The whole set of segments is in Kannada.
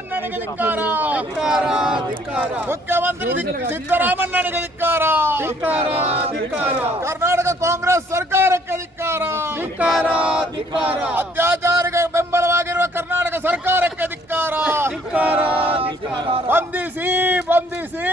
ಸಿದ್ದರಾಮಣ್ಣನಿಗೆ ಧಿಕ್ಕಾರ ಮುಖ್ಯಮಂತ್ರಿ ಧಿಕ್- ಸಿದ್ದರಾಮಣ್ಣನಿಗೆ ಧಿಕ್ಕಾರ ಕರ್ನಾಟಕ ಕಾಂಗ್ರೆಸ್ ಸರ್ಕಾರಕ್ಕೆ ಧಿಕ್ಕಾರ ಅತ್ಯಾಚಾರಿಗೆ ಬೆಂಬಲವಾಗಿರುವ ಕರ್ನಾಟಕ ಸರ್ಕಾರಕ್ಕೆ ಧಿಕ್ಕಾರ ಬಂಧಿಸಿ ಬಂಧಿಸಿ.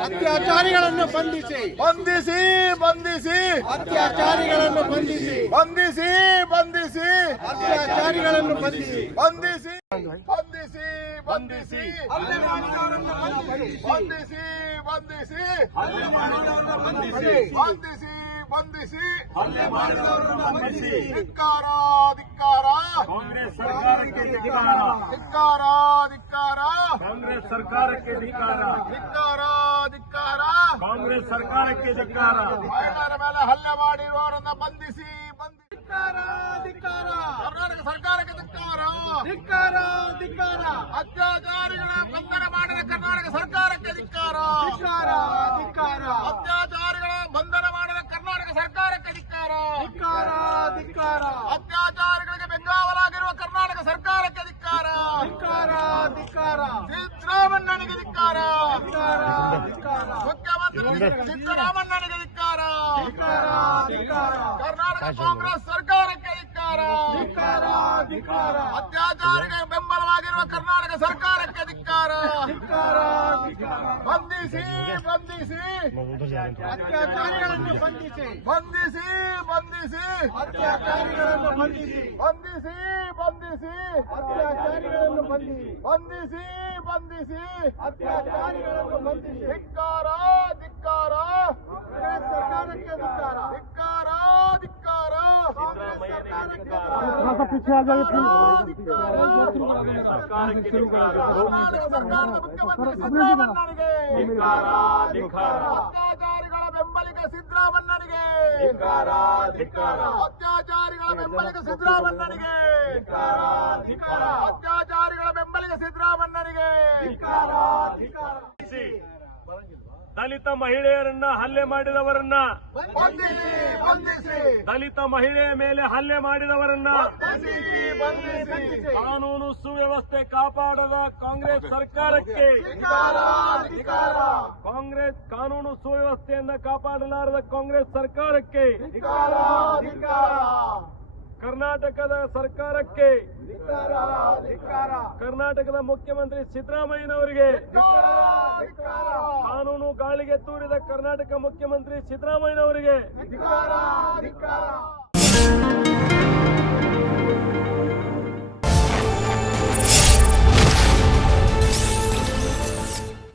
ಅತ್ಯಾಚಾರಿಗಳನ್ನು ಬಂಧಿಸಿ. ಬಂಧಿಸಿ ಬಂಧಿಸಿ. ಅತ್ಯಾಚಾರಿಗಳನ್ನು ಬಂಧಿಸಿ. ಬಂಧಿಸಿ ಬಂಧಿಸಿ. ಅತ್ಯಾಚಾರಿಗಳನ್ನು ಬಂಧಿಸಿ. ಬಂಧಿಸಿ. ಬಂಧಿಸಿ ಬಂಧಿಸಿ. ಬಂಧಿಸಿ. ಬಂಧಿಸಿ. ಬಂಧಿಸಿ ಬಂಧಿಸಿ. ಧಿಕ್ಕಾರ ಧಿಕ್ಕಾರ. ಕಾಂಗ್ರೆಸ್ ಸರ್ಕಾರಕ್ಕೆ ಧಿಕ್ಕಾರ. ಧಿಕ್ಕಾರ ಧಿಕ್ಕಾರ. ಕಾಂಗ್ರೆಸ್ ಸರ್ಕಾರಕ್ಕೆ ಧಿಕ್ಕಾರ. ಧಿಕ್ಕಾರ ಧಿಕ್ಕಾರ. ಕಾಂಗ್ರೆಸ್ ಸರ್ಕಾರಕ್ಕೆ ಧಿಕ್ಕಾರ. ಮಹಿಳೆಯರ ಮೇಲೆ ಹಲ್ಲೆ ಮಾಡಿರುವವರನ್ನ ಬಂಧಿಸಿ ಬಂಧಿಸಿ. ಕರ್ನಾಟಕ ಸರ್ಕಾರಕ್ಕೆ ಧಿಕ್ಕಾರ ಧಿಕ್ಕಾರ. ಅತ್ಯಾಚಾರಿಗಳ ಬಂಧನ ಮಾಡಿದ ಕರ್ನಾಟಕ ಸರ್ಕಾರಕ್ಕೆ ಧಿಕ್ಕಾರ. ಧಿಕ್ಕಾರ ಧಿಕ್ಕಾರ. ಅತ್ಯಾಚಾರಿಗಳ ಬಂಧನ ಮಾಡಿದ ಕರ್ನಾಟಕ ಸರ್ಕಾರಕ್ಕೆ ಧಿಕ್ಕಾರ. ಧಿಕ್ಕಾರ ಧಿಕ್ಕಾರ. ಅತ್ಯಾಚಾರಿಗಳಿಗೆ ಬೆಂಗಾವಲಾಗಿರುವ ಕರ್ನಾಟಕ ಸರ್ಕಾರಕ್ಕೆ ಧಿಕ್ಕಾರ. ಧಿಕ್ಕಾರ ಧಿಕ್ಕಾರ. ಸಿದ್ದರಾಮಣ್ಣನಿಗೆ ಧಿಕ್ಕಾರ. ಧಿಕ್ಕಾರ ಧಿಕ್ಕಾರ. ಮುಖ್ಯಮಂತ್ರಿ ಸಿದ್ದರಾಮಣ್ಣನಿಗೆ ಧಿಕ್ಕಾರ. ಧಿಕ್ಕಾರ ಧಿಕ್ಕಾರ. ಕರ್ನಾಟಕ ಕಾಂಗ್ರೆಸ್ ಸರ್ಕಾರಕ್ಕೆ ಅತ್ಯಾಚಾರಿಗೆ ಬೆಂಬಲವಾಗಿರುವ ಕರ್ನಾಟಕ ಸರ್ಕಾರಕ್ಕೆ ಧಿಕ್ಕಾರ ಬಂಧಿಸಿ ಬಂಧಿಸಿ ಅತ್ಯಾಚಾರಿಗಳನ್ನು ಬಂಧಿಸಿ. ಬಂಧಿಸಿ ಬಂಧಿಸಿ ಅತ್ಯಾಚಾರಿಗಳನ್ನು ಬಂಧಿಸಿ. ಬಂಧಿಸಿ ಬಂಧಿಸಿ ಅತ್ಯಾಚಾರಿಗಳನ್ನು ಬಂಧಿಸಿ. ಬಂಧಿಸಿ ಬಂಧಿಸಿ ಅತ್ಯಾಚಾರಿಗಳನ್ನು ಬಂಧಿಸಿ. थोड़ा पीछे आ जाइए ಬೆಂಬಲಿಗ ಸಿದ್ದರಾಮಣ್ಣನಿಗೆ ಅತ್ಯಾಚಾರಿಗಳ ಬೆಂಬಲಿಗ ಸಿದ್ದರಾಮಣ್ಣನಿಗೆ ಅತ್ಯಾಚಾರಿಗಳ ಬೆಂಬಲಿಗ ಸಿದ್ದರಾಮಣ್ಣನಿಗೆ ದಲಿತ ಮಹಿಳೆಯರನ್ನ ಹಲ್ಲೆ ಮಾಡಿದವರನ್ನ ದಲಿತ ಮಹಿಳೆಯ ಮೇಲೆ ಹಲ್ಲೆ ಮಾಡಿದವರನ್ನ ಕಾನೂನು ಸುವ್ಯವಸ್ಥೆ ಕಾಪಾಡದ ಕಾಂಗ್ರೆಸ್ ಸರ್ಕಾರಕ್ಕೆ ಕಾಂಗ್ರೆಸ್ ಕಾನೂನು ಸುವ್ಯವಸ್ಥೆಯನ್ನ ಕಾಪಾಡಲಾರದ ಕಾಂಗ್ರೆಸ್ ಸರ್ಕಾರಕ್ಕೆ ಕರ್ನಾಟಕದ ಸರ್ಕಾರಕ್ಕೆ ಕರ್ನಾಟಕದ ಮುಖ್ಯಮಂತ್ರಿ ಸಿದ್ದರಾಮಯ್ಯನವರಿಗೆ ಕಾನೂನು ಗಾಳಿಗೆ ತೂರಿದ ಕರ್ನಾಟಕ ಮುಖ್ಯಮಂತ್ರಿ ಸಿದ್ದರಾಮಯ್ಯನವರಿಗೆ